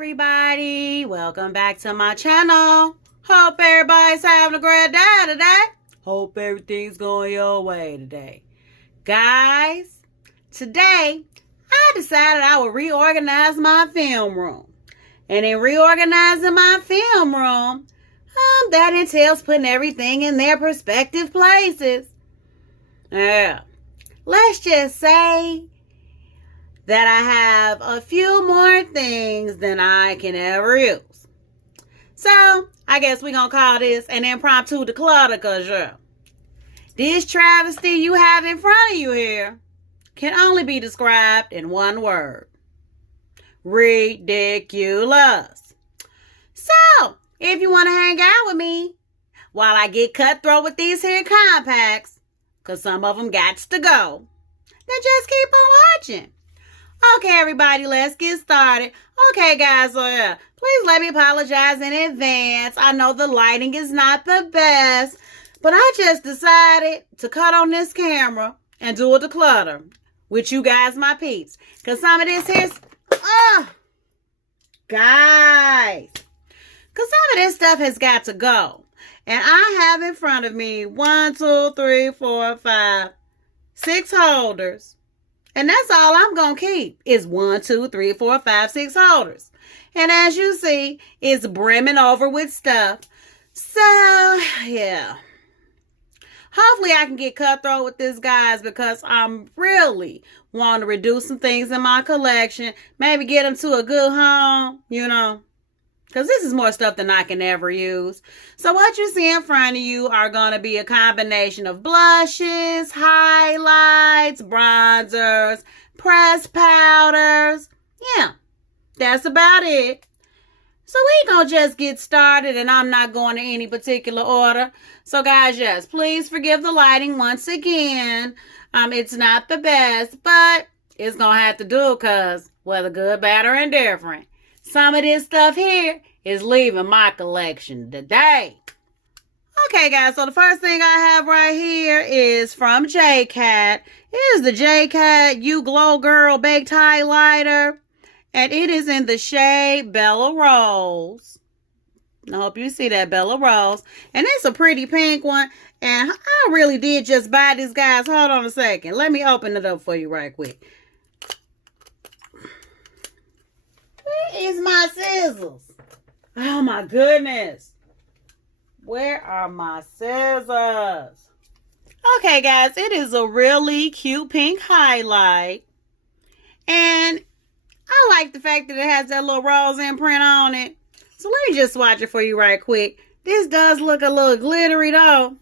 everybody, welcome back to my channel. Hope everybody's having a great day today. Hope everything's going your way today. Guys, today I decided I would reorganize my film room. And in reorganizing my film room, that entails putting everything in their respective places. Yeah, let's just say that I have a few more things than I can ever use. So, I guess we're going to call this an impromptu declutter, because this travesty you have in front of you here can only be described in one word. Ridiculous. So, if you want to hang out with me while I get cutthroat with these here compacts, because some of them got to go, then just keep on watching. Okay, everybody, let's get started. Okay, guys, please let me apologize in advance. I know the lighting is not the best, but I just decided to cut on this camera and do a declutter with you guys, my peeps. Because some of this here's, guys, because some of this stuff has got to go. And I have in front of me 1, 2, 3, 4, 5, 6 holders. And that's all I'm going to keep is 1, 2, 3, 4, 5, 6 holders. And as you see, it's brimming over with stuff. So, yeah. Hopefully I can get cutthroat with this, guys, because I'm really wanting to reduce some things in my collection. Maybe get them to a good home, because this is more stuff than I can ever use. So what you see in front of you are going to be a combination of blushes, highlights, bronzers, pressed powders. Yeah, that's about it. So we going to just get started, and I'm not going in any particular order. So guys, yes, please forgive the lighting once again. It's not the best, but it's going to have to do because whether good, bad, or indifferent, some of this stuff here is leaving my collection today. Okay, guys, so the first thing I have right here is from J-Cat. It is the J-Cat You Glow Girl Baked Highlighter. And it is in the shade Bella Rose. I hope you see that, Bella Rose. And it's a pretty pink one. And I really did just buy this, guys. Hold on a second. Let me open it up for you right quick. Where is my scissors? Oh my goodness. Where are my scissors? Okay, guys, it is a really cute pink highlight. And I like the fact that it has that little rose imprint on it. So let me just swatch it for you right quick. This does look a little glittery though.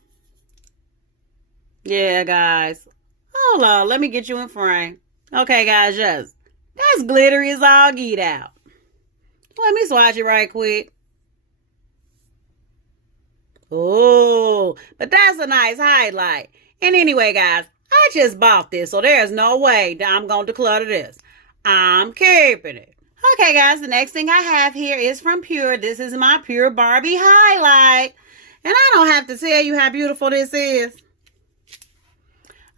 Yeah, guys. Hold on, let me get you in frame. Okay, guys, yes. That's glittery as all get out. Let me swatch it right quick. Oh, but that's a nice highlight. And anyway, guys, I just bought this, so there's no way that I'm going to declutter this. I'm keeping it. Okay, guys, the next thing I have here is from Pure. This is my Pure Barbie highlight. And I don't have to tell you how beautiful this is.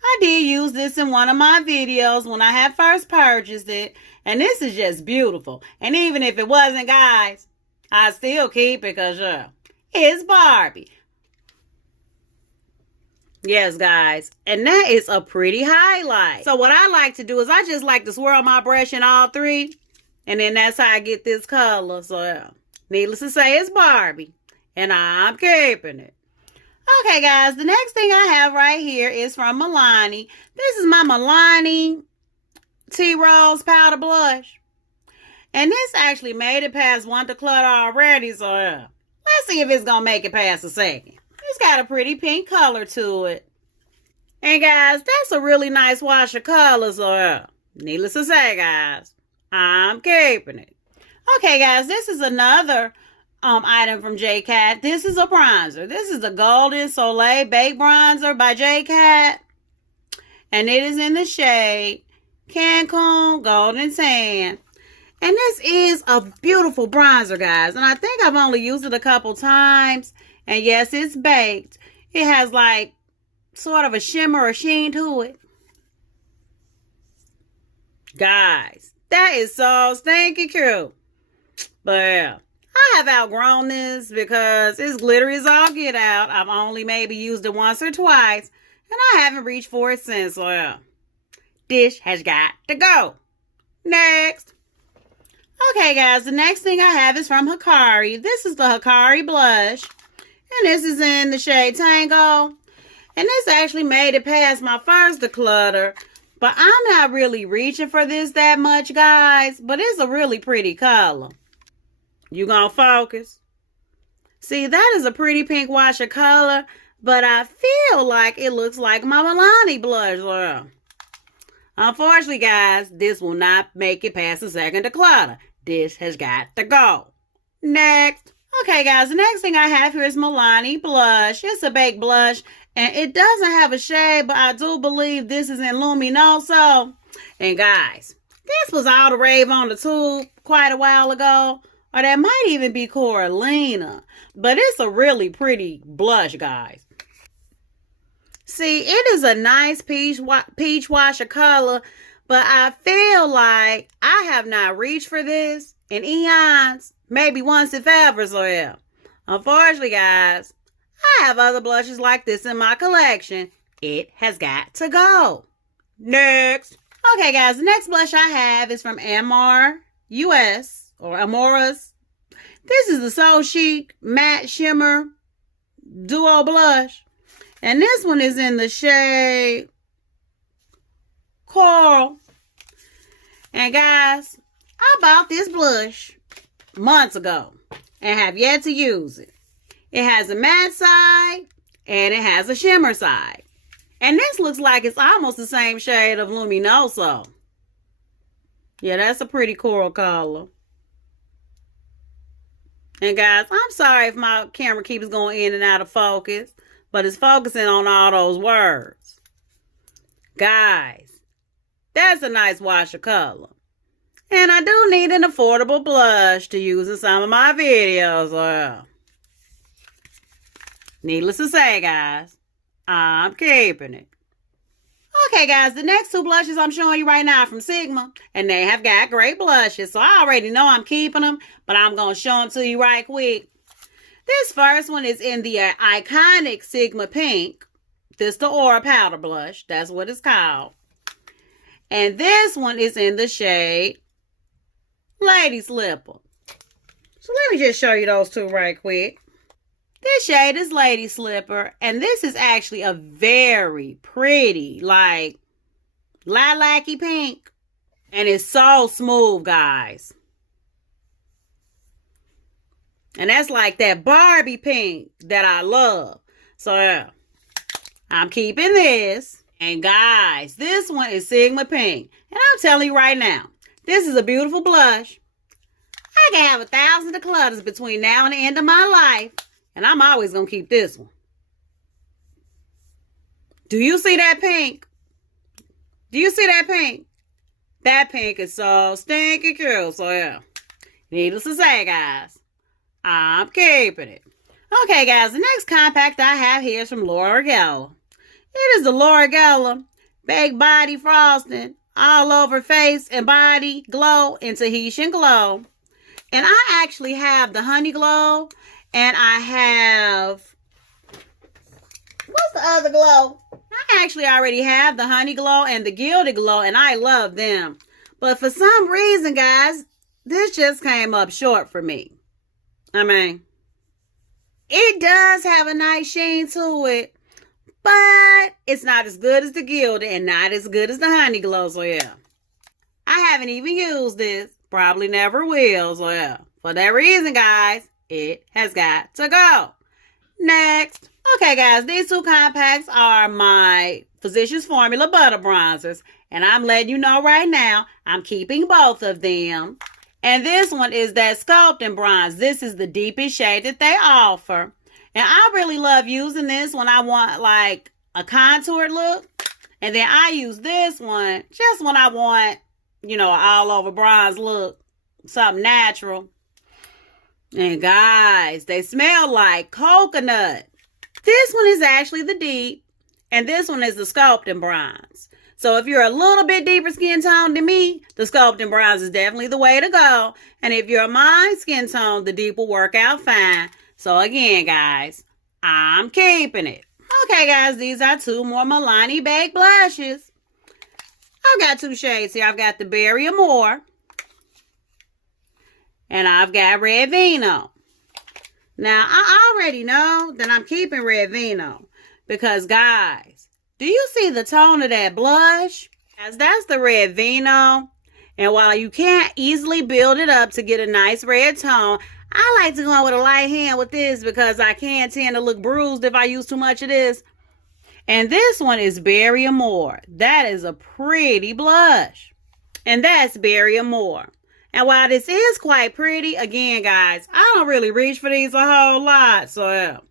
I did use this in one of my videos when I had first purchased it. And this is just beautiful. And even if it wasn't, guys, I still keep it because, it's Barbie. Yes, guys. And that is a pretty highlight. So what I like to do is I just like to swirl my brush in all three. And then that's how I get this color. So, needless to say, it's Barbie. And I'm keeping it. Okay, guys. The next thing I have right here is from Milani. This is my Milani Tea Rose Powder Blush. And this actually made it past one declutter already. So, let's see if it's going to make it past a second. It's got a pretty pink color to it. And guys, that's a really nice wash of colors. So, needless to say, guys, I'm keeping it. Okay, guys, this is another item from J-Cat. This is a bronzer. This is the Golden Soleil Baked Bronzer by J-Cat. And it is in the shade Cancun Golden Tan. And this is a beautiful bronzer, guys. And I think I've only used it a couple times. And yes, it's baked. It has like sort of a shimmer or sheen to it. Guys, that is so stinky cute. But yeah, I have outgrown this because it's glittery as all get out. I've only maybe used it once or twice, and I haven't reached for it since. So yeah, dish has got to go. Next. Okay, guys, the next thing I have is from Hikari. This is the Hikari blush, and this is in the shade Tango. And this actually made it past my first declutter, but I'm not really reaching for this that much, guys. But it's a really pretty color. You gonna focus? See, that is a pretty pink wash of color, but I feel like it looks like my Milani blush. Unfortunately, guys, this will not make it past the second declutter. This has got to go. Next. Okay, guys, the next thing I have here is Milani blush. It's a baked blush, and it doesn't have a shade, but I do believe this is in Luminoso. And guys, this was all the rave on the tube quite a while ago. Or that might even be Coralina. But it's a really pretty blush, guys. See, it is a nice peach wash of color, but I feel like I have not reached for this in eons. Maybe once if ever, so yeah. Unfortunately, guys, I have other blushes like this in my collection. It has got to go. Next. Okay, guys, the next blush I have is from Amor US, or Amoras. This is the So Chic Matte Shimmer Duo Blush. And this one is in the shade Coral. And guys, I bought this blush months ago and have yet to use it. It has a matte side and it has a shimmer side. And this looks like it's almost the same shade of Luminoso. Yeah, that's a pretty coral color. And guys, I'm sorry if my camera keeps going in and out of focus, but it's focusing on all those words. Guys, that's a nice wash of color. And I do need an affordable blush to use in some of my videos. Needless to say, guys, I'm keeping it. Okay, guys, the next two blushes I'm showing you right now are from Sigma, and they have got great blushes, so I already know I'm keeping them, but I'm going to show them to you right quick. This first one is in the iconic Sigma Pink. This the Aura Powder Blush. That's what it's called. And this one is in the shade Lady Slipper. So let me just show you those two right quick. This shade is Lady Slipper, and this is actually a very pretty, like, lilac-y pink. And it's so smooth, guys. And that's like that Barbie pink that I love. So, yeah, I'm keeping this. And, guys, this one is Sigma Pink. And I'm telling you right now, this is a beautiful blush. I can have 1,000 declutters between now and the end of my life. And I'm always going to keep this one. Do you see that pink? Do you see that pink? That pink is so stinky cute. So, yeah. Needless to say, guys, I'm keeping it. Okay, guys, the next compact I have here is from Laura Geller. It is the Laura Geller Baked Body Frosting All Over Face and Body Glow in Tahitian Glow. And I actually have the Honey Glow. And I have, what's the other glow? I actually already have the Honey Glow and the Gilded Glow, and I love them. But for some reason, guys, this just came up short for me. I mean, it does have a nice sheen to it, but it's not as good as the Gilded and not as good as the Honey Glow, so yeah. I haven't even used this. Probably never will, so yeah. For that reason, guys, it has got to go. Next. Okay, guys, these two compacts are my Physicians Formula Butter Bronzers. And I'm letting you know right now, I'm keeping both of them. And this one is that Sculpting Bronze. This is the deepest shade that they offer. And I really love using this when I want, like, a contoured look. And then I use this one just when I want, you know, an all-over bronze look. Something natural. And guys, they smell like coconut. This one is actually the deep, and this one is the Sculpting Bronze. So if you're a little bit deeper skin tone than me, the sculpting bronze is definitely the way to go. And if you're my skin tone, the deep will work out fine. So again, guys, I'm keeping it. Okay, guys, these are two more Milani Baked blushes. I've got two shades here. I've got the Berry Amore. And I've got Red Vino. Now, I already know that I'm keeping Red Vino. Because, guys, do you see the tone of that blush? As that's the Red Vino. And while you can't easily build it up to get a nice red tone, I like to go in with a light hand with this because I can tend to look bruised if I use too much of this. And this one is Berry Amore. That is a pretty blush. And that's Berry Amore. And while this is quite pretty, again, guys, I don't really reach for these a whole lot. So,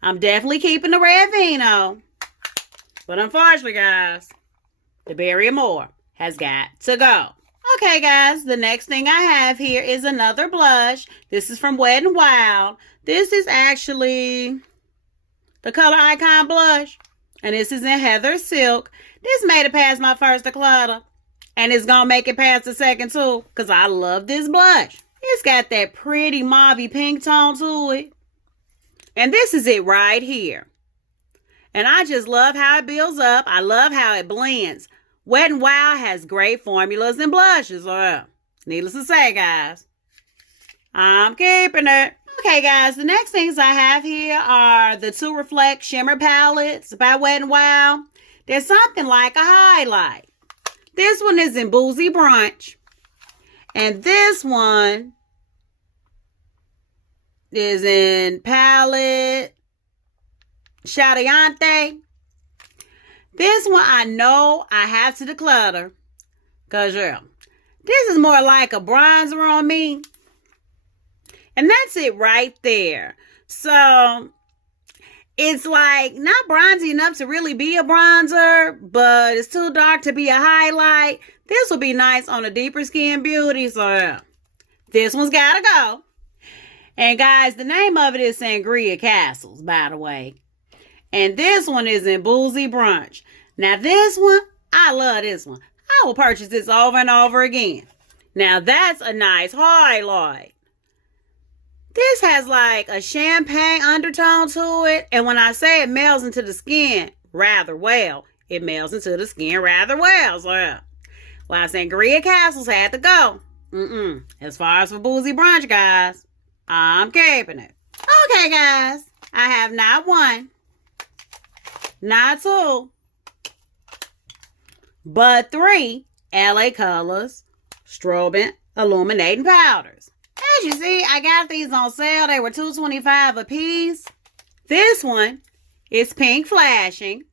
I'm definitely keeping the Red Vino. But unfortunately, guys, the Berry Amore has got to go. Okay, guys, the next thing I have here is another blush. This is from Wet n Wild. This is actually the Color Icon blush. And this is in Heather Silk. This made it past my first declutter. And it's going to make it past the second, too. Because I love this blush. It's got that pretty mauvey pink tone to it. And this is it right here. And I just love how it builds up. I love how it blends. Wet n Wild has great formulas and blushes. Needless to say, guys, I'm keeping it. Okay, guys, the next things I have here are the To Reflect Shimmer Palettes by Wet n Wild. There's something like a highlight. This one is in Boozy Brunch. And this one is in Palette Chadiante. This one I know I have to declutter. Because, yeah, this is more like a bronzer on me. And that's it right there. So, it's like not bronzy enough to really be a bronzer, but it's too dark to be a highlight. This will be nice on a deeper skin beauty. So, yeah, this one's got to go. And, guys, the name of it is Sangria Castles, by the way. And this one is in Boozy Brunch. Now, this one, I love this one. I will purchase this over and over again. Now, that's a nice highlight. This has like a champagne undertone to it. And when I say it melds into the skin rather well, it melds into the skin rather well. So, yeah. While Sangria Castles had to go. As far as for Boozy Brunch, guys, I'm keeping it. Okay, guys. I have not one, not two, but 3 LA Colors Strobing Illuminating Powders. As you see, I got these on sale. They were $2.25 a piece. This one is Pink Flashing.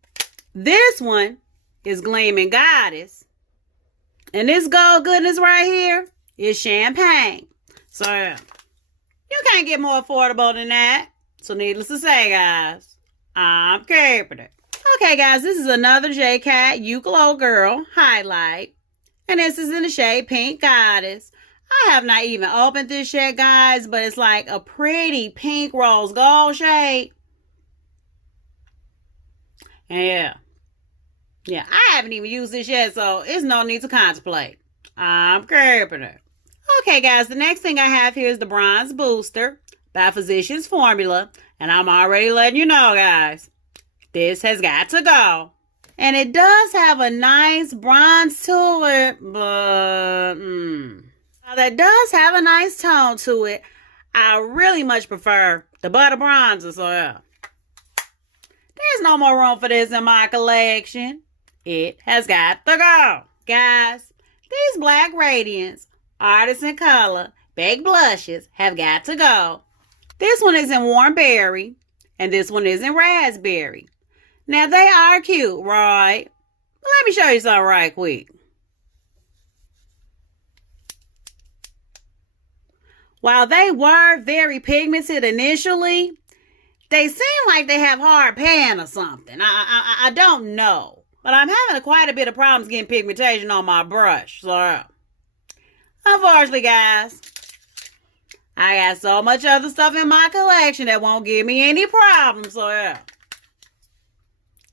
This one is Gleaming Goddess. And this gold goodness right here is Champagne. So, you can't get more affordable than that. So, needless to say, guys, I'm keeping it. Okay, guys, this is another J-Cat You Glow Girl highlight. And this is in the shade Pink Goddess. I have not even opened this yet, guys, but it's like a pretty pink rose gold shade. And yeah, I haven't even used this yet, so it's no need to contemplate. I'm keeping it. Okay, guys, the next thing I have here is the Bronze Booster by Physicians Formula. And I'm already letting you know, guys, this has got to go. And it does have a nice bronze to it, but that does have a nice tone to it. I really much prefer the Butter Bronzer, so yeah. There's no more room for this in my collection. It has got to go. Guys, these Black Radiance Artisan Color Baked Blushes have got to go. This one is in Warm Berry, and this one is in Raspberry. Now, they are cute, right? But let me show you something right quick. While they were very pigmented initially, they seem like they have hard pan or something. I don't know. But I'm having quite a bit of problems getting pigmentation on my brush. So, unfortunately, guys, I got so much other stuff in my collection that won't give me any problems. So, yeah.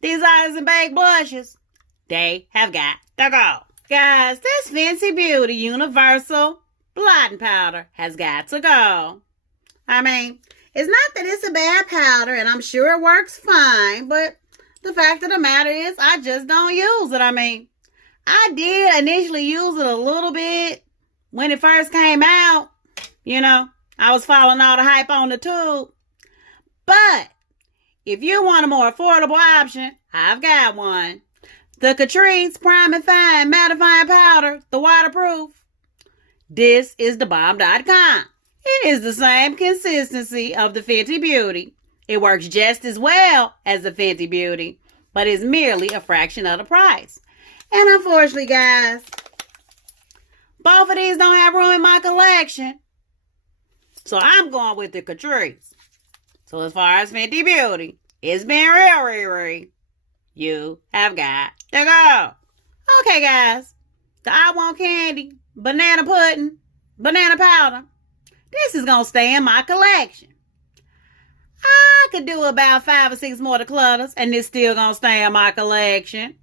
These Artisan Baked Blushes, They have got to go. Guys, this Fenty Beauty Universal blotting powder has got to go. I mean, it's not that it's a bad powder, and I'm sure it works fine, but the fact of the matter is I just don't use it. I mean, I did initially use it a little bit when it first came out. You know, I was following all the hype on the tube. But if you want a more affordable option, I've got one. The Catrice Prime and Fine Mattifying Powder, the waterproof. This is thebomb.com. It is the same consistency of the Fenty Beauty. It works just as well as the Fenty Beauty, but is merely a fraction of the price. And unfortunately, guys, both of these don't have room in my collection. So I'm going with the Catrice. So as far as Fenty Beauty, it's been real, Riri. You have got to go. Okay, guys. The I Want Candy, banana pudding, banana powder. This is going to stay in my collection. I could do about 5 or 6 more Declutters, and it's still going to stay in my collection.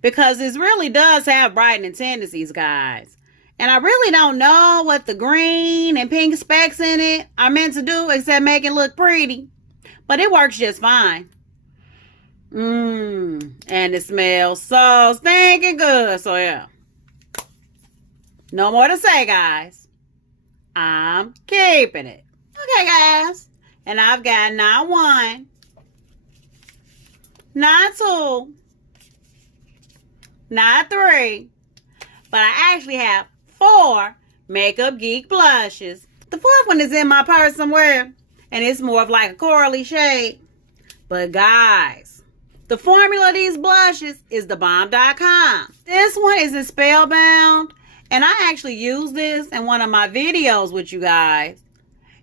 Because this really does have brightening tendencies, guys. And I really don't know what the green and pink specks in it are meant to do except make it look pretty. But it works just fine. And it smells so stinking good. So yeah. No more to say, guys. I'm keeping it. Okay, guys. And I've got not 1, not 2, not 3, but I actually have 4 Makeup Geek blushes. The 4th one is in my purse somewhere, and it's more of like a corally shade. But guys, the formula of these blushes is thebomb.com. This one is in Spellbound, and I actually use this in one of my videos with you guys.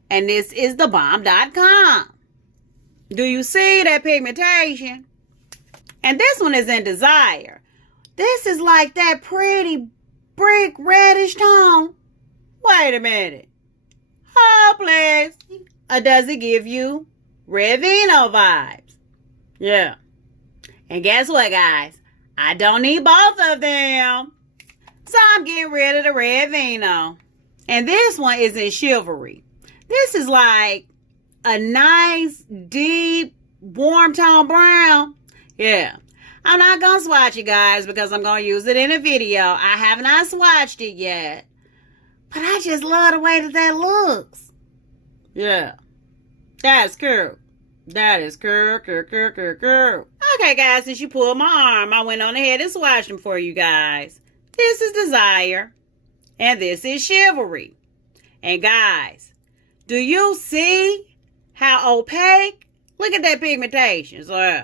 And this is thebomb.com. Do you see that pigmentation? And this one is in Desire. This is like that pretty brick reddish tone. Wait a minute. Oh, please. Or does it give you Red Vino vibes? Yeah. And guess what, guys? I don't need both of them. So I'm getting rid of the Red Vino. And this one is in Chivalry. This is like a nice, deep, warm tone brown. Yeah. I'm not going to swatch it, guys, because I'm going to use it in a video. I have not swatched it yet. But I just love the way that looks. Yeah. That's cool. That is cool. Okay, guys, since you pulled my arm, I went on ahead and swatched them for you guys. This is Desire. And this is Chivalry. And guys, do you see how opaque? Look at that pigmentation. So,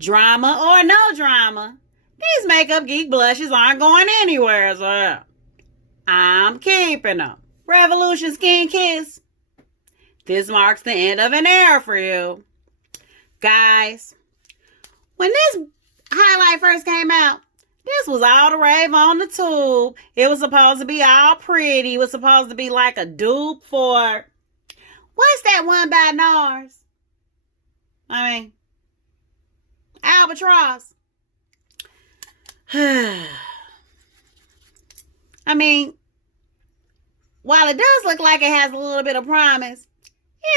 drama or no drama, these Makeup Geek blushes aren't going anywhere. So, I'm keeping them. Revolution Skin Kiss. This marks the end of an era for you. Guys, when this highlight first came out, this was all the rave on the tube. It was supposed to be all pretty. It was supposed to be like a dupe for, what's that one by NARS? I mean, Albatross. I mean, while it does look like it has a little bit of promise,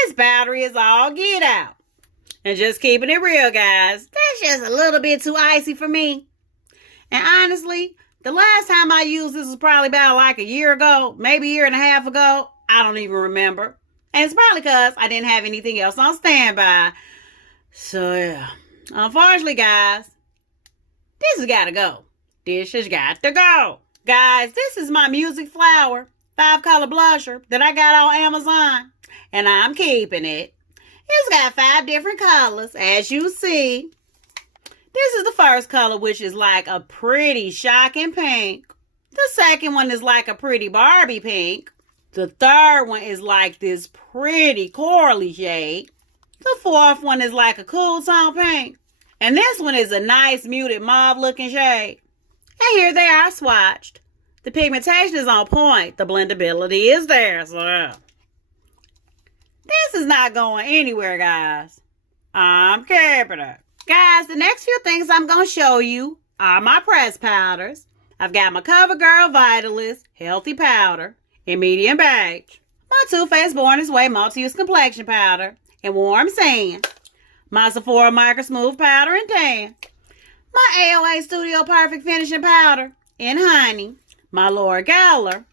its battery is all get out. And just keeping it real, guys, that's just a little bit too icy for me. And honestly, the last time I used this was probably about like a year ago, maybe a year and a half ago. I don't even remember. And it's probably because I didn't have anything else on standby. So, yeah. Unfortunately, guys, this has got to go. This has got to go. Guys, this is my Music Flower 5-color blusher that I got on Amazon. And I'm keeping it. It's got 5 different colors, as you see. This is the first color, which is like a pretty shocking pink. The second one is like a pretty Barbie pink. The third one is like this pretty corally shade. The fourth one is like a cool tone pink. And this one is a nice muted mauve looking shade. And here they are swatched. The pigmentation is on point. The blendability is there. So this is not going anywhere, guys. I'm keeping it. Guys, the next few things I'm going to show you are my pressed powders. I've got my CoverGirl Vitalist Healthy Powder in medium beige. My Too Faced Born This Way Multi-Use Complexion Powder in warm sand. My Sephora Micro Smooth Powder in tan. My AOA Studio Perfect Finishing Powder in honey. My Laura Geller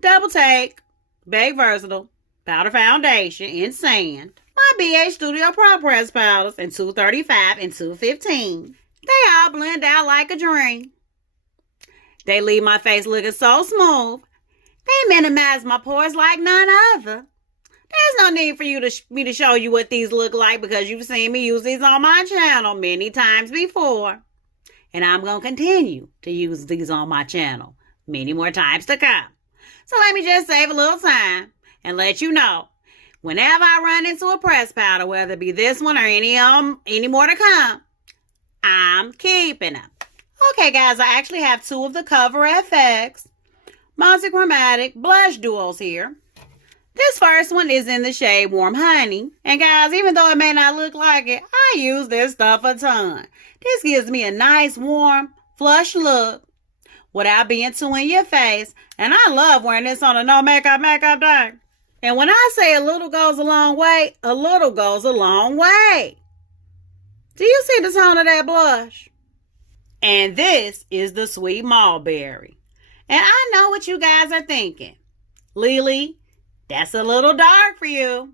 Double Take Big Versatile Powder Foundation in sand. My BH Studio Pro Press Powders in 235 and 215. They all blend out like a dream. They leave my face looking so smooth. They minimize my pores like none other. There's no need for me to show you what these look like because you've seen me use these on my channel many times before. And I'm going to continue to use these on my channel many more times to come. So let me just save a little time and let you know, whenever I run into a press powder, whether it be this one or any more to come, I'm keeping them. Okay, guys, I actually have two of the Cover FX Multi-Chromatic Blush Duos here. This first one is in the shade Warm Honey. And guys, even though it may not look like it, I use this stuff a ton. This gives me a nice, warm, flush look without being too in your face. And I love wearing this on a no makeup day. And when I say a little goes a long way, a little goes a long way. Do you see the tone of that blush? And this is the Sweet Mulberry. And I know what you guys are thinking. Lily, that's a little dark for you.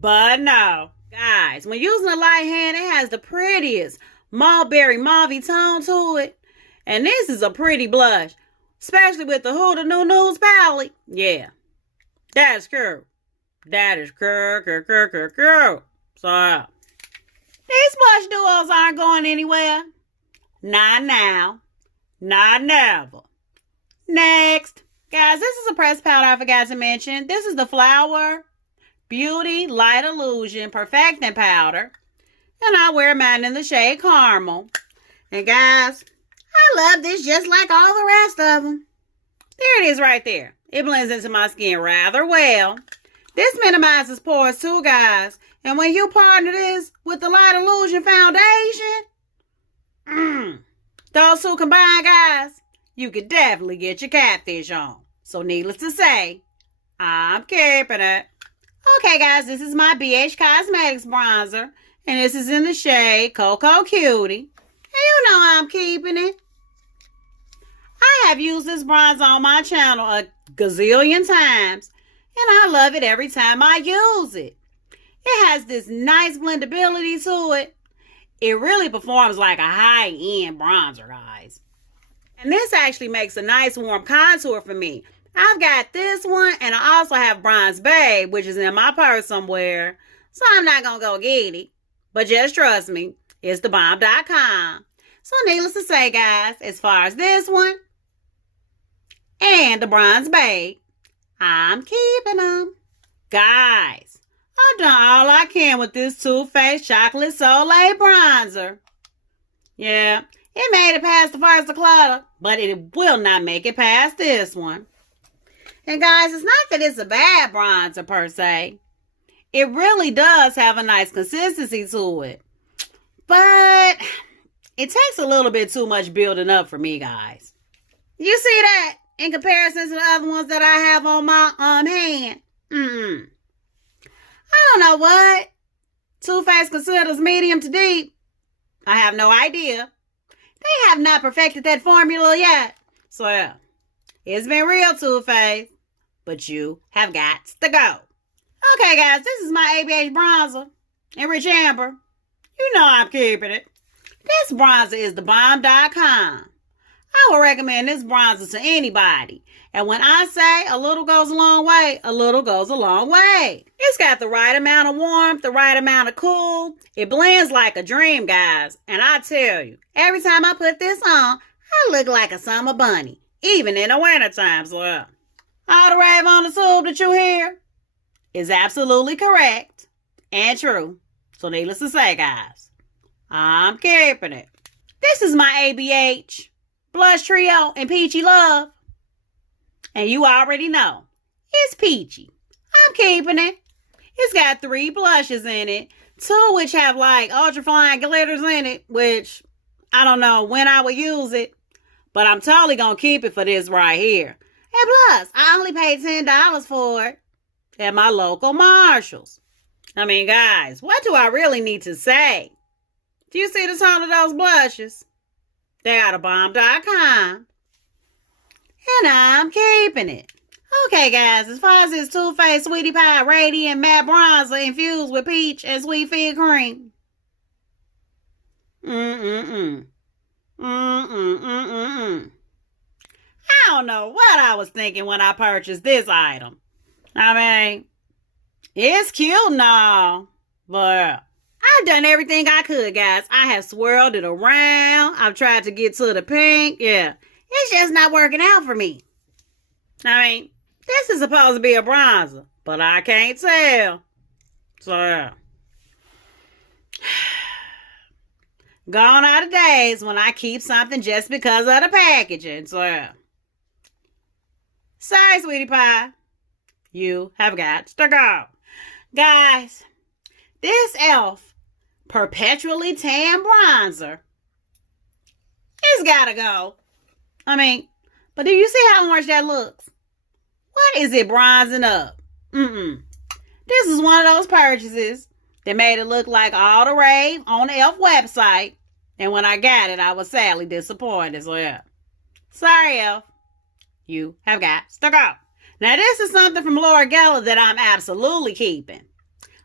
But no. Guys, when using a light hand, it has the prettiest mulberry mauvey tone to it. And this is a pretty blush. Especially with the Huda New News palette. Yeah. That's cool. That is cool. So, these blush duos aren't going anywhere. Not now. Not never. Next. Guys, this is a pressed powder I forgot to mention. This is the Flower Beauty Light Illusion Perfecting Powder. And I wear mine in the shade Caramel. And guys, I love this just like all the rest of them. There it is right there. It blends into my skin rather well. This minimizes pores too, guys. And when you partner this with the Light Illusion Foundation, those two combined, guys, you could definitely get your catfish on. So needless to say, I'm keeping it. Okay, guys, this is my BH Cosmetics bronzer. And this is in the shade Cocoa Cutie. And you know I'm keeping it. I have used this bronzer on my channel a gazillion times. And I love it every time I use it. It has this nice blendability to it. It really performs like a high-end bronzer, guys. And this actually makes a nice warm contour for me. I've got this one, and I also have Bronze Babe, which is in my purse somewhere. So I'm not going to go get it. But just trust me, it's thebomb.com. So needless to say, guys, as far as this one and the Bronze Babe, I'm keeping them. Guys, I've done all I can with this Too Faced Chocolate Soleil bronzer. Yeah, it made it past the first declutter, but it will not make it past this one. And guys, it's not that it's a bad bronzer per se. It really does have a nice consistency to it. But it takes a little bit too much building up for me, guys. You see that in comparison to the other ones that I have on my hand? I don't know what Too Faced considers medium to deep. I have no idea. They have not perfected that formula yet. So, yeah, it's been real, Too Faced. But you have got to go. Okay, guys, this is my ABH bronzer in Rich Amber. You know I'm keeping it. This bronzer is thebomb.com. I would recommend this bronzer to anybody. And when I say a little goes a long way, a little goes a long way. It's got the right amount of warmth, the right amount of cool. It blends like a dream, guys. And I tell you, every time I put this on, I look like a summer bunny. Even in the wintertime, so all the rave on the tube that you hear is absolutely correct and true. So needless to say, guys, I'm keeping it. This is my ABH Blush Trio in Peachy Love. And you already know, it's peachy. I'm keeping it. It's got 3 blushes in it. Two which have like ultra fine glitters in it, which I don't know when I would use it, but I'm totally gonna keep it for this right here. And plus, I only paid $10 for it at my local Marshalls. I mean, guys, what do I really need to say? Do you see the tone of those blushes? They're out of bomb.com. And I'm keeping it. Okay, guys, as far as this Too Faced Sweetie Pie Radiant Matte Bronzer infused with peach and sweet fig cream. I don't know what I was thinking when I purchased this item. I mean, it's cute and all, but I've done everything I could, guys. I have swirled it around. I've tried to get to the pink. Yeah, it's just not working out for me. I mean, this is supposed to be a bronzer, but I can't tell. So, yeah. Gone are the days when I keep something just because of the packaging. So, yeah. Sorry, sweetie pie. You have got to go. Guys, this e.l.f. Perpetually Tan Bronzer, it's gotta go. I mean, but do you see how orange that looks? What is it bronzing up? This is one of those purchases that made it look like all the rave on the e.l.f. website. And when I got it, I was sadly disappointed. So, yeah. Sorry, e.l.f. You have got to go. Now, this is something from Laura Geller that I'm absolutely keeping.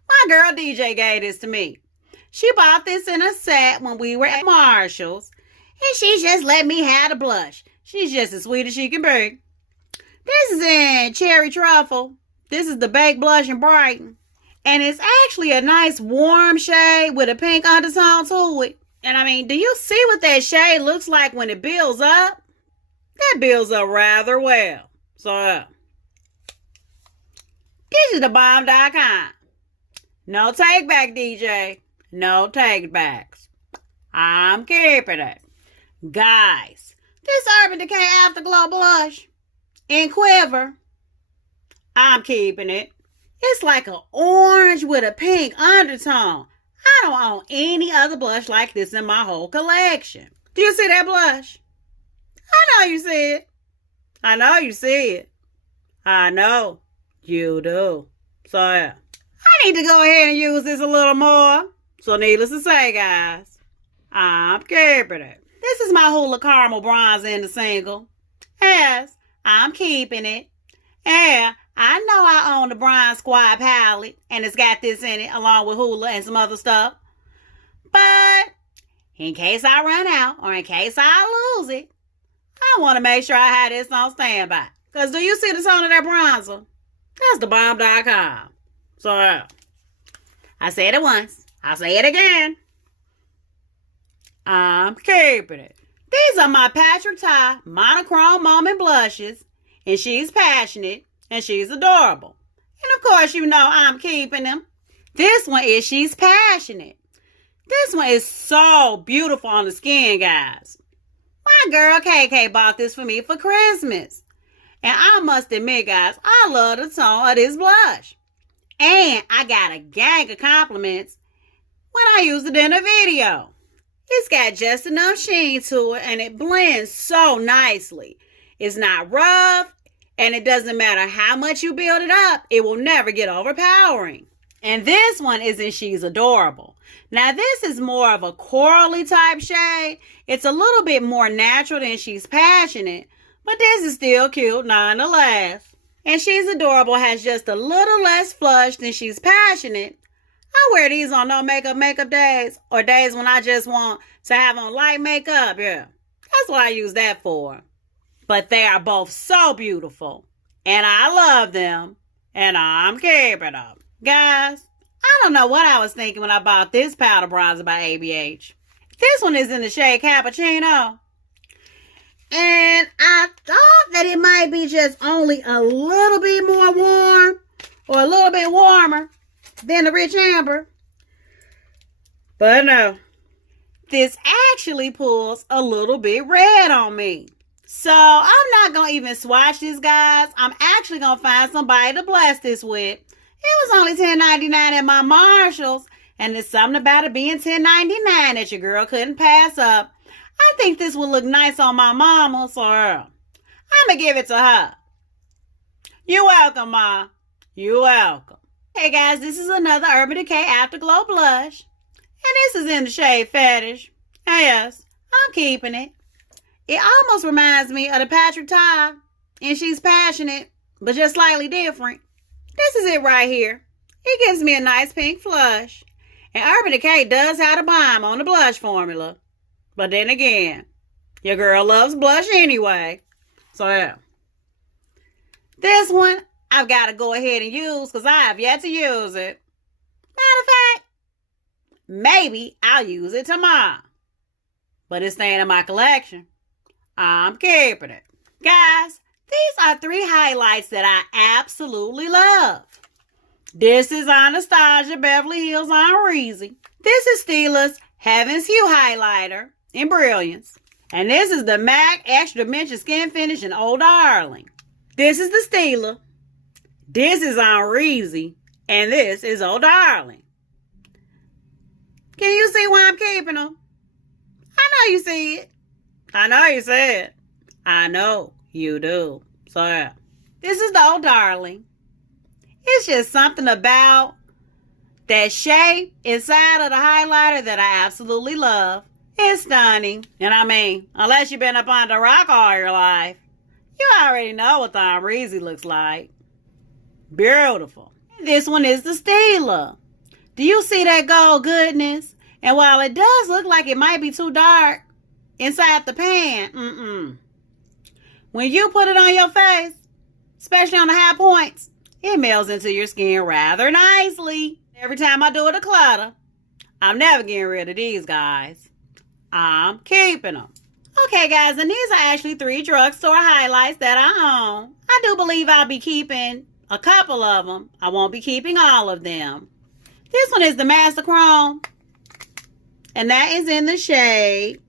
My girl DJ gave this to me. She bought this in a set when we were at Marshall's, and she just let me have the blush. She's just as sweet as she can be. This is in Cherry Truffle. This is the Baked Blush and Brighten. And it's actually a nice warm shade with a pink undertone to it. And I mean, do you see what that shade looks like when it builds up? That builds up rather well. So, this is the bomb.com. No take back, DJ. No take backs. I'm keeping it. Guys, this Urban Decay Afterglow Blush in Quiver, I'm keeping it. It's like an orange with a pink undertone. I don't own any other blush like this in my whole collection. Do you see that blush? I know you see it. I know you see it. I know you do. So, yeah. I need to go ahead and use this a little more. So, needless to say, guys, I'm keeping it. This is my Hula Caramel Bronzer in the single. Yes, I'm keeping it. Yeah, I know I own the Bronze Squad palette, and it's got this in it, along with Hula and some other stuff. But, in case I run out, or in case I lose it, I want to make sure I have this on standby. Because do you see the tone of that bronzer? That's the bomb.com. So, I said it once. I'll say it again. I'm keeping it. These are my Patrick Ta Monochrome Moment Blushes. And she's passionate. And she's adorable. And of course, you know I'm keeping them. This one is She's Passionate. This one is so beautiful on the skin, guys. My girl KK bought this for me for Christmas. And I must admit, guys, I love the tone of this blush. And I got a gang of compliments when I used it in a video. It's got just enough sheen to it, and it blends so nicely. It's not rough, and it doesn't matter how much you build it up, it will never get overpowering. And this one is in She's Adorable. Now, this is more of a corally type shade. It's a little bit more natural than She's Passionate, but this is still cute nonetheless. And She's Adorable has just a little less flush than She's Passionate. I wear these on no makeup days, or days when I just want to have on light makeup. Yeah, that's what I use that for. But they are both so beautiful, and I love them, and I'm keeping them. Guys, I don't know what I was thinking when I bought this powder bronzer by ABH. This one is in the shade Cappuccino. And I thought that it might be just only a little bit more warm, or a little bit warmer than the Rich Amber. But no. This actually pulls a little bit red on me. So I'm not going to even swatch this, guys. I'm actually going to find somebody to bless this with. It was only $10.99 at my Marshalls. And there's something about it being $10.99 that your girl couldn't pass up. I think this would look nice on my mama, so I'm going to give it to her. You're welcome, Ma. You're welcome. Hey, guys, this is another Urban Decay Afterglow blush. And this is in the shade Fetish. And yes, I'm keeping it. It almost reminds me of the Patrick Ty, and She's Passionate, but just slightly different. This is it right here. It gives me a nice pink flush. And Urban Decay does have a bomb on the blush formula. But then again, your girl loves blush anyway. So yeah. This one, I've got to go ahead and use because I have yet to use it. Matter of fact, maybe I'll use it tomorrow. But it's staying in my collection. I'm keeping it. Guys, these are 3 highlights that I absolutely love. This is Anastasia Beverly Hills on Reezy. This is Stila's Heaven's Hue Highlighter in Brilliance. And this is the MAC Extra Dimension Skin Finish in Oh Darling. This is the Stila. This is on Reezy. And this is Oh Darling. Can you see why I'm keeping them? I know you see it. I know you see it. I know you do. So yeah. This is the Oh Darling. It's just something about that shape inside of the highlighter that I absolutely love. It's stunning. And I mean, unless you've been up on the rock all your life, you already know what the Reezy looks like. Beautiful. This one is the Stila. Do you see that gold goodness? And while it does look like it might be too dark inside the pan, when you put it on your face, especially on the high points, it melts into your skin rather nicely. Every time I do a declutter, I'm never getting rid of these guys. I'm keeping them. Okay, guys, and these are actually 3 drugstore highlights that I own. I do believe I'll be keeping a couple of them. I won't be keeping all of them. This one is the Master Chrome, and that is in the shade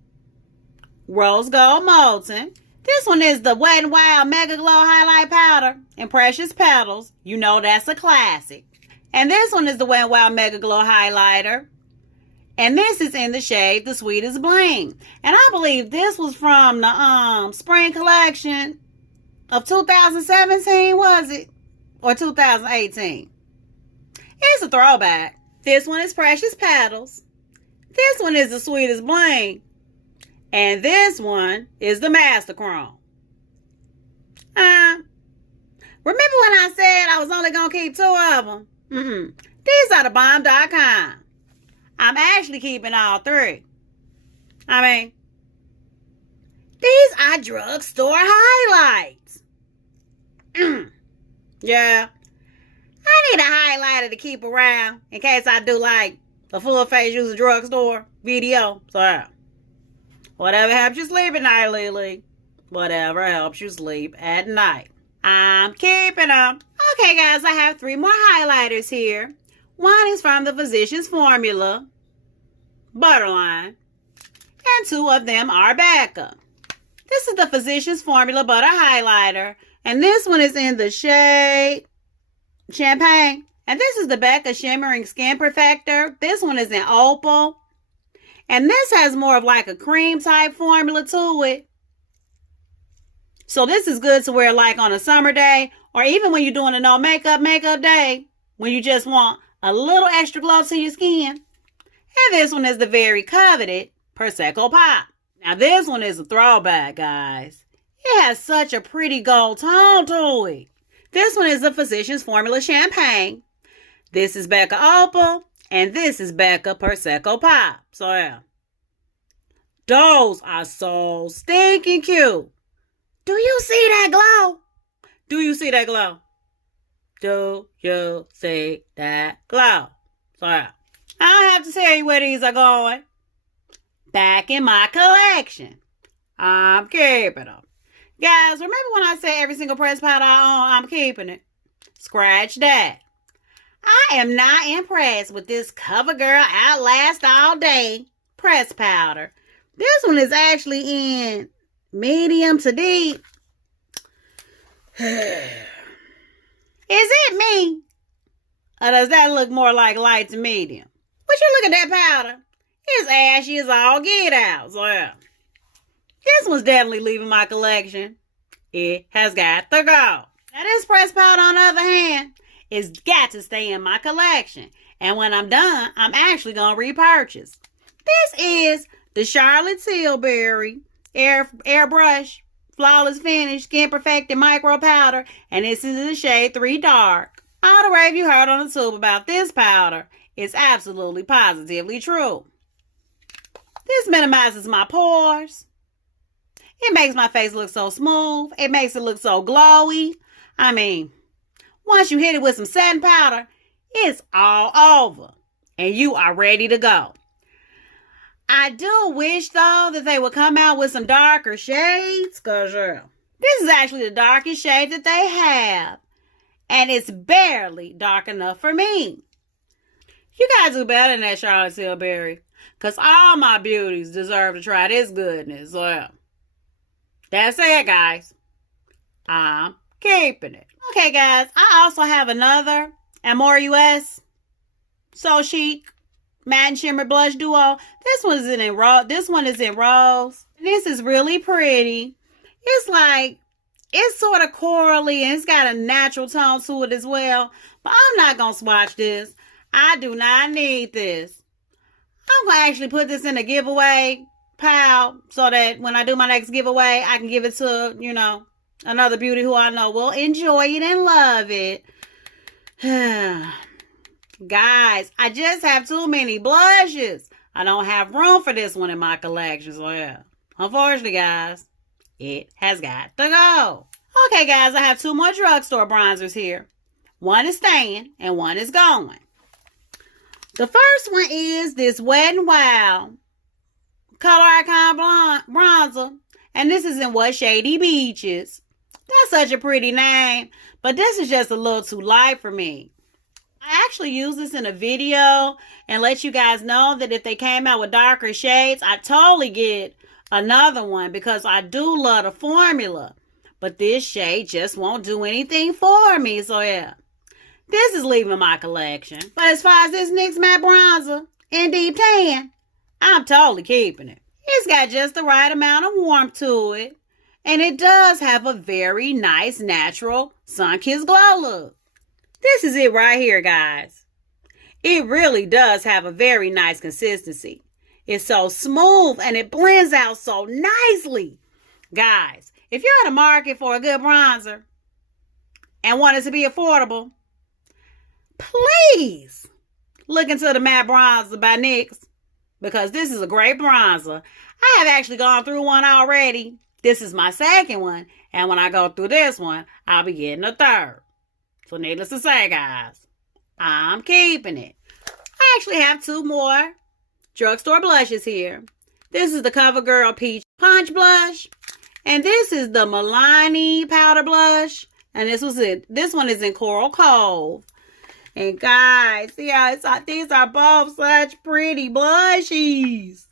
Rose Gold Molten. This one is the Wet n Wild Mega Glow Highlight Powder in Precious Petals. You know that's a classic. And this one is the Wet n Wild Mega Glow Highlighter. And this is in the shade The Sweetest Bling. And I believe this was from the spring collection of 2017, was it? Or 2018? It's a throwback. This one is Precious Petals. This one is The Sweetest Bling. And this one is the Master Chrome. Remember when I said I was only going to keep 2 of them? These are the bomb.com. I'm actually keeping all 3. I mean, these are drugstore highlights. Yeah. I need a highlighter to keep around in case I do like a full face use a drugstore video. So, whatever helps you sleep at night, Lily. Whatever helps you sleep at night. I'm keeping them. Okay, guys, I have 3 more highlighters here. One is from the Physicians Formula Butterline, and 2 of them are Becca. This is the Physicians Formula Butter Highlighter, and this one is in the shade Champagne. And this is the Becca Shimmering Skin Perfector. This one is in Opal, and this has more of like a cream type formula to it. So this is good to wear like on a summer day, or even when you're doing a no makeup day, when you just want a little extra glow to your skin. And this one is the very coveted Prosecco Pop. Now this one is a throwback, guys. It has such a pretty gold tone to it. This one is the Physicians Formula Champagne. This is Becca Opal. And this is Becca Prosecco Pop. So yeah. Those are so stinking cute. Do you see that glow? Do you see that glow? Do you see that glow? So yeah. I don't have to tell you where these are going. Back in my collection. I'm keeping them. Guys, remember when I said every single press powder I own, I'm keeping it? Scratch that. I am not impressed with this CoverGirl Outlast All Day press powder. This one is actually in medium to deep. Is it me? Or does that look more like light to medium? Would you look at that powder? It's ashy as all get out. So yeah. This one's definitely leaving my collection. It has got to go. Now this pressed powder, on the other hand, it's got to stay in my collection. And when I'm done, I'm actually going to repurchase. This is the Charlotte Tilbury Airbrush Flawless Finish Skin Perfecting Micro Powder. And this is in the shade 3 Dark. All the rave you heard on the tube about this powder is absolutely positively true. This minimizes my pores. It makes my face look so smooth. It makes it look so glowy. I mean, once you hit it with some setting powder, it's all over. And you are ready to go. I do wish, though, that they would come out with some darker shades. Because this is actually the darkest shade that they have. And it's barely dark enough for me. You gotta do better than that, Charlotte Tilbury. Because all my beauties deserve to try this goodness. So, yeah. That's it, guys. I'm keeping it. Okay, guys. I also have another Amore US So Chic Matte and Shimmer Blush Duo. This one is in rose. This is really pretty. It's sort of corally and it's got a natural tone to it as well. But I'm not going to swatch this. I do not need this. I'm going to actually put this in a giveaway pile so that when I do my next giveaway, I can give it to, another beauty who I know will enjoy it and love it. Guys, I just have too many blushes. I don't have room for this one in my collection. So yeah, unfortunately, guys, it has got to go. Okay, guys, I have 2 more drugstore bronzers here. One is staying and one is going. The first one is this Wet n Wild Color Icon bronzer. And this is in What Shady Beaches. That's such a pretty name. But this is just a little too light for me. I actually use this in a video and let you guys know that if they came out with darker shades, I'd totally get another one because I do love the formula. But this shade just won't do anything for me. So yeah, this is leaving my collection. But as far as this NYX Matte Bronzer in Deep Tan, I'm totally keeping it. It's got just the right amount of warmth to it. And it does have a very nice, natural, sun-kissed glow look. This is it right here, guys. It really does have a very nice consistency. It's so smooth and it blends out so nicely. Guys, if you're in the market for a good bronzer and want it to be affordable, please look into the Matte Bronzer by NYX because this is a great bronzer. I have actually gone through one already. This is my second one. And when I go through this one, I'll be getting a third. So needless to say, guys, I'm keeping it. I actually have 2 more drugstore blushes here. This is the CoverGirl Peach Punch Blush. And this is the Milani Powder Blush. And this one is in Coral Cove. And guys, see how these are both such pretty blushies.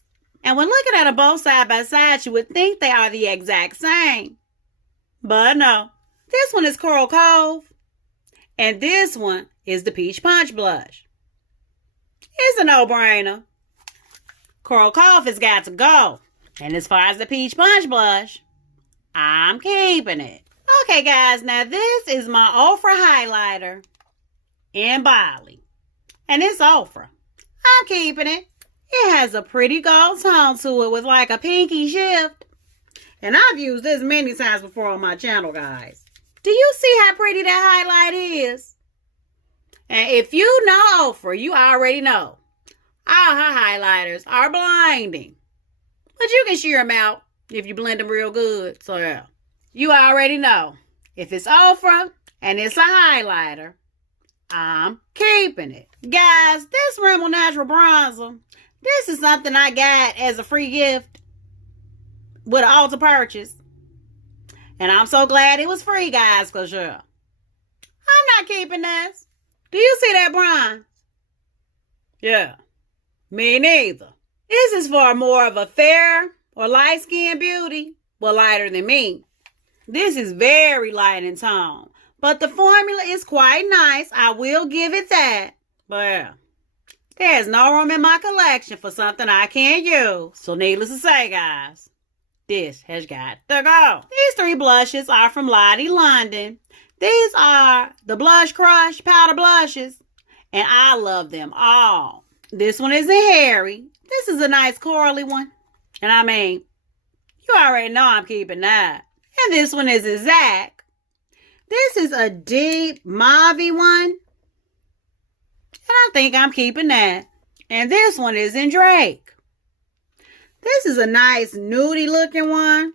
And when looking at them both side by side, you would think they are the exact same. But no. This one is Coral Cove. And this one is the Peach Punch Blush. It's a no-brainer. Coral Cove has got to go. And as far as the Peach Punch Blush, I'm keeping it. Okay, guys, now this is my Ofra highlighter in Bali. And it's Ofra. I'm keeping it. It has a pretty gold tone to it with like a pinky shift. And I've used this many times before on my channel, guys. Do you see how pretty that highlight is? And if you know Ofra, you already know. All her highlighters are blinding. But you can shear them out if you blend them real good. So yeah, you already know. If it's Ofra and it's a highlighter, I'm keeping it. Guys, this Rimmel Natural Bronzer, this is something I got as a free gift with an Ulta purchase. And I'm so glad it was free, guys, because yeah, I'm not keeping this. Do you see that bronze? Yeah, me neither. This is for more of a fair or light-skinned beauty, but lighter than me. This is very light in tone, but the formula is quite nice. I will give it that. But yeah, There's no room in my collection for something I can't use. So needless to say, guys, this has got to go. These 3 blushes are from Lottie London. These are the Blush Crush powder blushes, and I love them all. This one is in Hairy. This is a nice corally one. And I mean, you already know I'm keeping that. And this one is in Zach. This is a deep mauve one. And I think I'm keeping that. And this one is in Drake. This is a nice nudie looking one.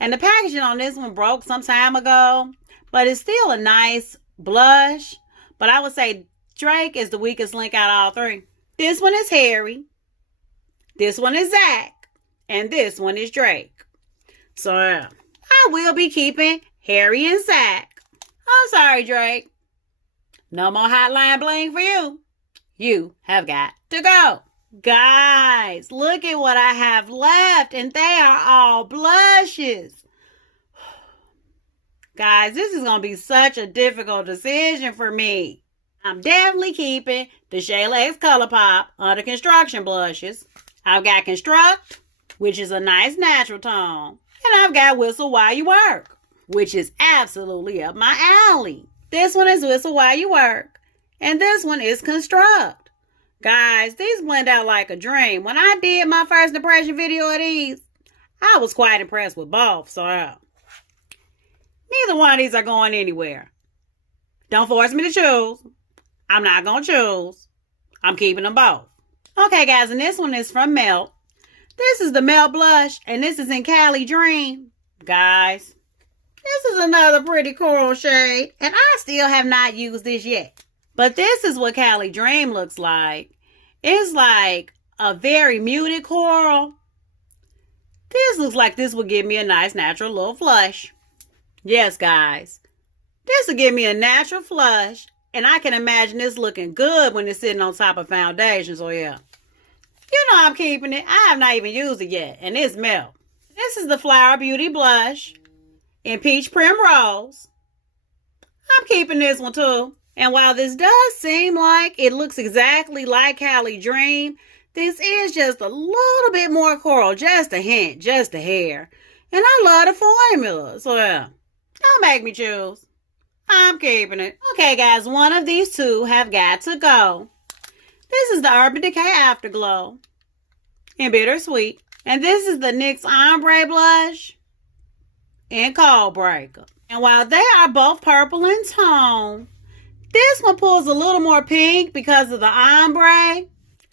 And the packaging on this one broke some time ago. But it's still a nice blush. But I would say Drake is the weakest link out of all 3. This one is Hairy. This one is Zach. And this one is Drake. So I will be keeping Hairy and Zach. I'm sorry, Drake. No more hotline bling for you. You have got to go. Guys, look at what I have left. And they are all blushes. Guys, this is going to be such a difficult decision for me. I'm definitely keeping the Shayla's ColourPop Under Construction blushes. I've got Construct, which is a nice natural tone. And I've got Whistle While You Work, which is absolutely up my alley. This one is Whistle While You Work. And this one is Construct. Guys, these blend out like a dream. When I did my first impression video of these, I was quite impressed with both. So neither one of these are going anywhere. Don't force me to choose. I'm not going to choose. I'm keeping them both. Okay, guys, and this one is from Melt. This is the Melt Blush, and this is in Cali Dream. Guys, this is another pretty coral shade, and I still have not used this yet. But this is what Cali Dream looks like. It's like a very muted coral. This looks like this will give me a nice natural little flush. Yes, guys. This will give me a natural flush. And I can imagine this looking good when it's sitting on top of foundation. So yeah. You know I'm keeping it. I have not even used it yet. And it's Melt. This is the Flower Beauty Blush in Peach Primrose. I'm keeping this one too. And while this does seem like it looks exactly like Cali Dream, this is just a little bit more coral. Just a hint. Just a hair. And I love the formula. So yeah. Don't make me choose. I'm keeping it. Okay, guys. One of these 2 have got to go. This is the Urban Decay Afterglow in Bittersweet. And this is the NYX Ombre Blush in Cold Breaker. And while they are both purple in tone, this one pulls a little more pink because of the ombre.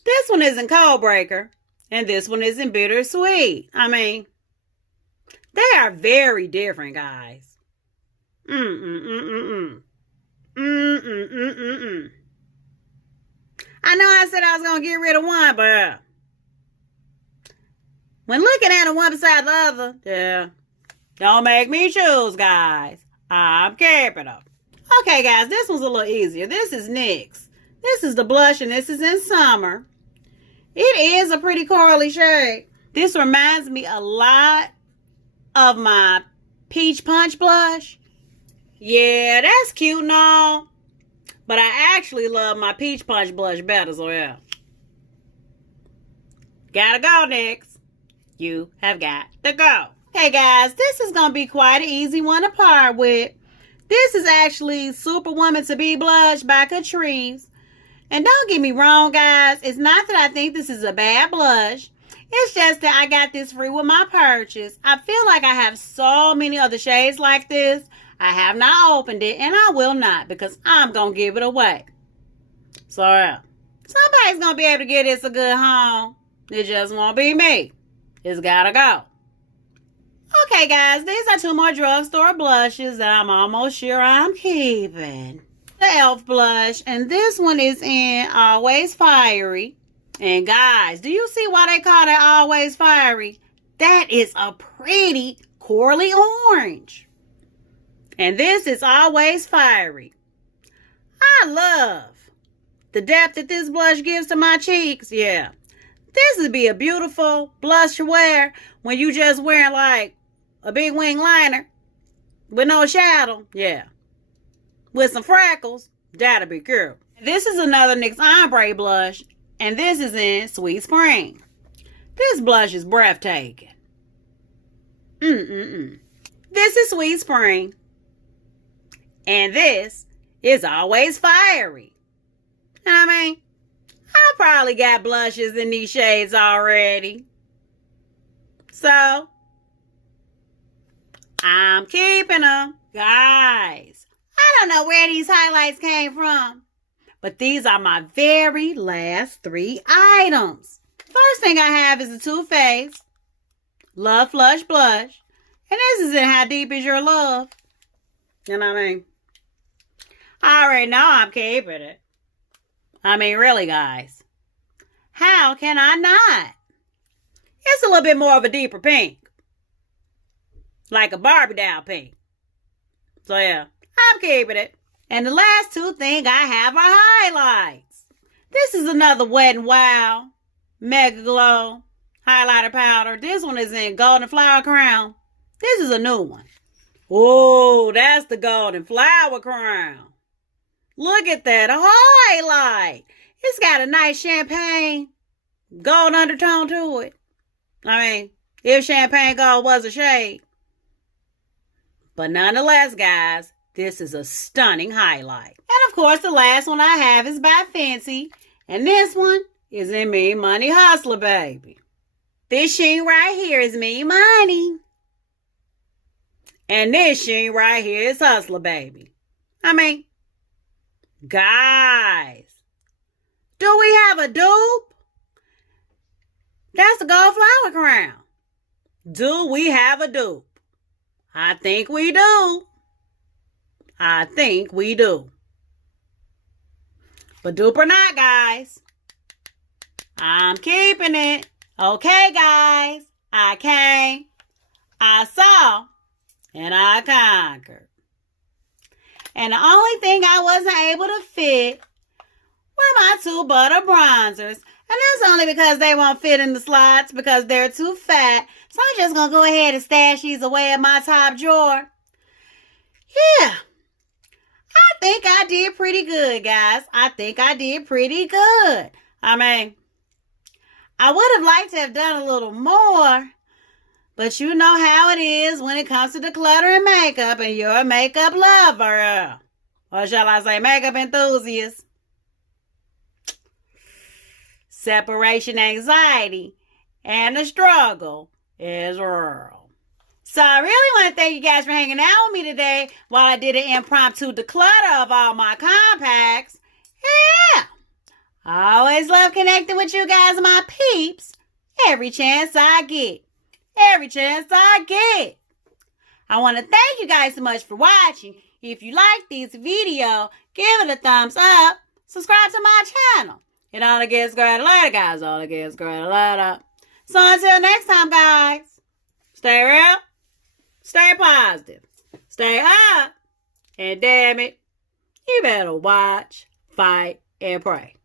This one is in Cold Breaker. And this one is in Bittersweet. I mean, they are very different, guys. I know I said I was going to get rid of one, but when looking at them one beside the other, yeah, don't make me choose, guys. I'm keeping them. Okay, guys, this one's a little easier. This is NYX. This is the blush, and this is in Summer. It is a pretty corally shade. This reminds me a lot of my Peach Punch blush. Yeah, that's cute and all. But I actually love my Peach Punch blush better, so yeah. Gotta go, NYX. You have got to go. Okay, guys, this is going to be quite an easy one to part with. This is actually Superwoman to Be Blush by Catrice. And don't get me wrong, guys. It's not that I think this is a bad blush. It's just that I got this free with my purchase. I feel like I have so many other shades like this. I have not opened it, and I will not because I'm going to give it away. So, somebody's going to be able to get this a good home. It just won't be me. It's got to go. Okay, guys, these are 2 more drugstore blushes that I'm almost sure I'm keeping. The e.l.f. blush, and this one is in Always Fiery. And guys, do you see why they call it Always Fiery? That is a pretty corally orange. And this is Always Fiery. I love the depth that this blush gives to my cheeks. Yeah. This would be a beautiful blush to wear when you just wearing like a big wing liner with no shadow. Yeah. With some freckles. That'll be cool. This is another NYX Ombre blush. And this is in Sweet Spring. This blush is breathtaking. This is Sweet Spring. And this is Always Fiery. I mean, I probably got blushes in these shades already. So, I'm keeping them. Guys, I don't know where these highlights came from, but these are my very last 3 items. First thing I have is the Too Faced Love Flush Blush. And this is in How Deep Is Your Love? You know what I mean? I already know I'm keeping it. I mean, really, guys. How can I not? It's a little bit more of a deeper pink. Like a Barbie doll pink. So, yeah, I'm keeping it. And the last 2 things I have are highlights. This is another Wet n Wild Mega Glow highlighter powder. This one is in Golden Flower Crown. This is a new one. Oh, that's the Golden Flower Crown. Look at that highlight. It's got a nice champagne gold undertone to it. I mean, if champagne gold was a shade. But nonetheless, guys, this is a stunning highlight. And of course, the last one I have is by Fenty. And this one is in Me Money Hustler, baby. This sheen right here is Me Money. And this sheen right here is Hustler, baby. I mean, guys, do we have a dupe? That's the Gold Flower Crown. Do we have a dupe? I think we do. I think we do. But dupe or not, guys, I'm keeping it. Okay, guys, I came, I saw, and I conquered. And the only thing I wasn't able to fit were my 2 butter bronzers. And that's only because they won't fit in the slots because they're too fat. So I'm just going to go ahead and stash these away in my top drawer. Yeah. I think I did pretty good, guys. I think I did pretty good. I mean, I would have liked to have done a little more. But you know how it is when it comes to decluttering makeup and you're a makeup lover. Or shall I say makeup enthusiast. Separation anxiety and the struggle is real. So I really want to thank you guys for hanging out with me today while I did an impromptu declutter of all my compacts. Yeah. I always love connecting with you guys, my peeps, every chance I get. Every chance I get. I want to thank you guys so much for watching. If you like this video, give it a thumbs up. Subscribe to my channel. It only gets greater later, guys. Only gets greater later. So until next time, guys, stay real, stay positive, stay up, and damn it, you better watch, fight, and pray.